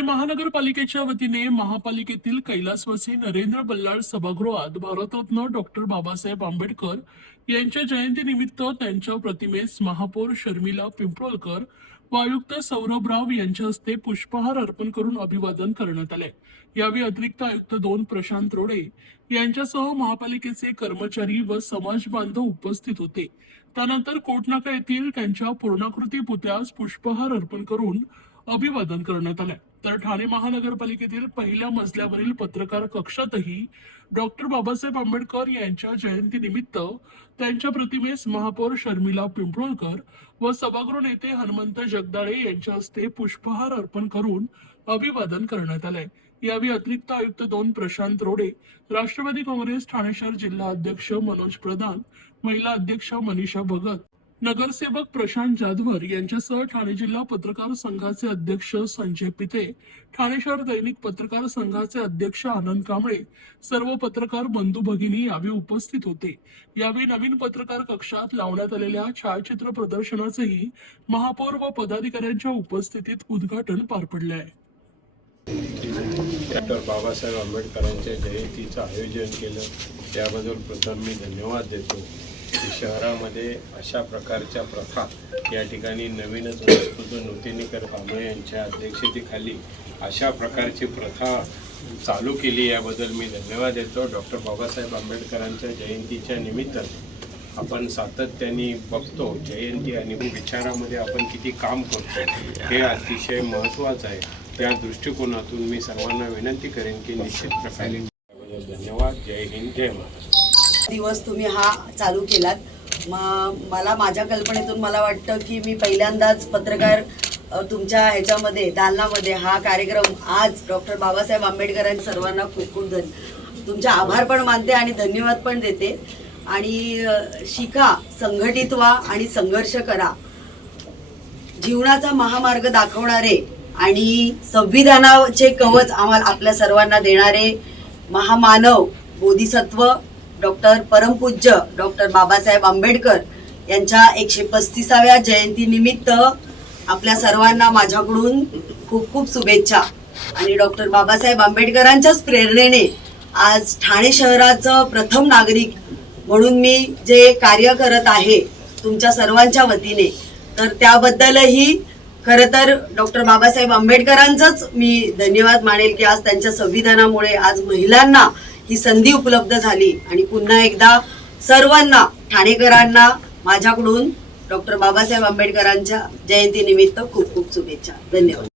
ठाणे महानगरपालिकेच्या वतीने महापालिकेतील कैलासवासी नरेंद्र बल्लाळ सभागृहात भारतरत्न डॉक्टर बाबासाहेब आंबेडकर यांच्या जयंतीनिमित्त त्यांच्या प्रतिमेस महापौर शर्मिला पिंपळकर व आयुक्त सौरभ राव यांच्या हस्ते पुष्पहार अर्पण करून अभिवादन करण्यात आले। यावेळी अतिरिक्त आयुक्त 2 प्रशांत रोडे यांच्यासह महापालिकेचे कर्मचारी व समाज बांधव उपस्थित होते। त्यानंतर कोटनाका येथील त्यांच्या पूर्णाकृती पुतळ्यास पुष्पहार अर्पण करून अभिवादन करण्यात आले। तर ठाणे महानगरपालिकेतील पहिल्या मजल्यावरील पत्रकार कक्षातही डॉक्टर बाबासाहेब आंबेडकर यांच्या जयंतीनिमित्त त्यांच्या प्रतिमेस महापौर शर्मिला पिंपळकर व सभागृह नेते हनुमंत जगदाळे यांच्या हस्ते पुष्पहार अर्पण करून अभिवादन करण्यात आले। यावेळी अतिरिक्त आयुक्त 2 प्रशांत रोडे, राष्ट्रवादी काँग्रेस ठाणे शहर जिल्हा अध्यक्ष मनोज प्रधान, महिला अध्यक्ष मनीषा भगत, नगरसेवक प्रशांत जाधवर यांच्यासह ठाणे जिल्हा पत्रकार संघाचे अध्यक्ष संजय पिते, ठाणे शहर दैनिक पत्रकार संघाचे अध्यक्ष आनंद कांबळे, सर्व पत्रकार बंधू भगिनी यावेळी उपस्थित होते। यावेळी नवीन पत्रकार कक्षात लावण्यात आलेल्या छायाचित्र प्रदर्शनाचेही महापौर व पदाधिकाऱ्यांच्या उपस्थितीत उद्घाटन पार पडले आहे। डॉक्टर बाबासाहेब आंबेडकरांच्या जयंतीचं आयोजन केलं त्याबद्दल प्रथम मी धन्यवाद देतो। शहरामध्ये अशा प्रकारच्या प्रथा या ठिकाणी नवीनच वस्तूचं नूतनीकरण कांबळे यांच्या अध्यक्षतेखाली अशा प्रकारची प्रथा चालू केली याबद्दल मी धन्यवाद देतो। डॉक्टर बाबासाहेब आंबेडकरांच्या जयंतीच्या निमित्ताने आपण सातत्याने बघतो जयंती आणि विचारामध्ये आपण किती काम करतो हे अतिशय महत्त्वाचं आहे। त्या दृष्टिकोनातून मी सर्वांना विनंती करेन की निश्चित प्रकारे धन्यवाद। जय हिंद, जय महाराष्ट्र। दिवस तुम्ही हा चालू केलात। मला माझ्या कल्पनेतून मला वाटतं की मी पहिल्यांदाच पत्रकार तुमच्या ह्याच्यामध्ये दालनामध्ये हा कार्यक्रम आज डॉक्टर बाबासाहेब आंबेडकरांनी सर्वांना खूप खूप तुमचे आभार पण मानते आणि धन्यवाद पण देते। आणि शिका, संघटित व्हा आणि संघर्ष करा। जीवनाचा महामार्ग दाखवणारे आणि संविधानाचे कवच आम्हाला आपल्या सर्वांना देणारे महामानव बोधिसत्व डॉक्टर परमपूज्य डॉक्टर बाबासाहेब आंबेडकर यांच्या 135व्या जयंतीनिमित्त आपल्या सर्वांना माझ्याकडून खूप खूप शुभेच्छा। आणि डॉक्टर बाबासाहेब आंबेडकरांच्याच प्रेरणेने आज ठाणे शहराचं प्रथम नागरिक म्हणून मी जे कार्य करत आहे तुमच्या सर्वांच्या वतीने, तर त्याबद्दलही खरं तर डॉक्टर बाबासाहेब आंबेडकरांचाच मी धन्यवाद मानेल की आज त्यांच्या संविधानामुळे आज महिलांना ही संधी उपलब्ध झाली। आणि पुन्हा एकदा सर्वांना ठाणेकरांना माझ्याकडून डॉक्टर बाबासाहेब आंबेडकरांच्या जयंतीनिमित्त खूप खूप शुभेच्छा। धन्यवाद।